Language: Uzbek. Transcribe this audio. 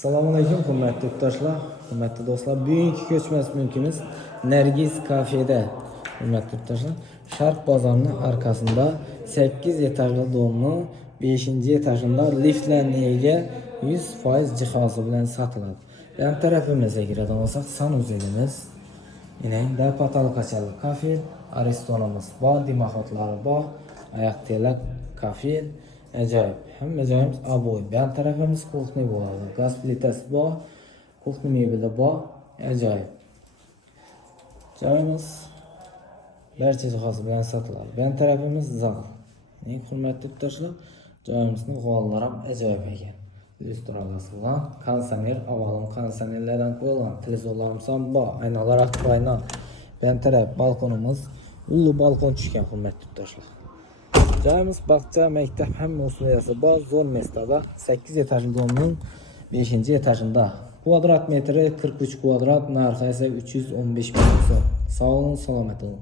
Assalomu alaykum hurmatli yurtdoshlar, hurmatli do'stlar. Bugungi ko'chmas mulkimiz Nargis kafeda. Hurmatli yurtdoshlar, Sharq bozorining arkasida 8 etajli domni 5-etajında liftlarga ega 100% jihozi bilan sotiladi. Yan tarafimizga kiradigan bo'lsak, sanuzelimiz, yana patalkachali kafe, arestonimiz bor, dimoxotlari bor, oyoq telak kafe. Ajoyib. Hamma joyimiz aboy. Bu tarafimiz kuxni bo'ladi. Gaz plitasi bor, kuxni mebeli bor. Ajoyib. Joyimiz barcha jihozi bilan sotiladi. Bu tarafimiz zal. Eng hurmatli yurtdoshlar, joyimizning g'ollari ham ajoyib ekan. Restoranlasi bilan konditsioner, avvalom konditsionerlardan qo'yilgan, televizorlarimiz ham bor, aynalar akbayna. Bu taraf balkonimiz, ulug' balkon tushgan hurmatli yurtdoshlar. Joyimiz bog'cha, maktab hamma usuliyasi bor, zo'r mestada, 8 etajli domning 5-etajida. Kvadrat metri 43 kvadrat, narxi esa 315 ming so'm. Sog' olun, salomat olun.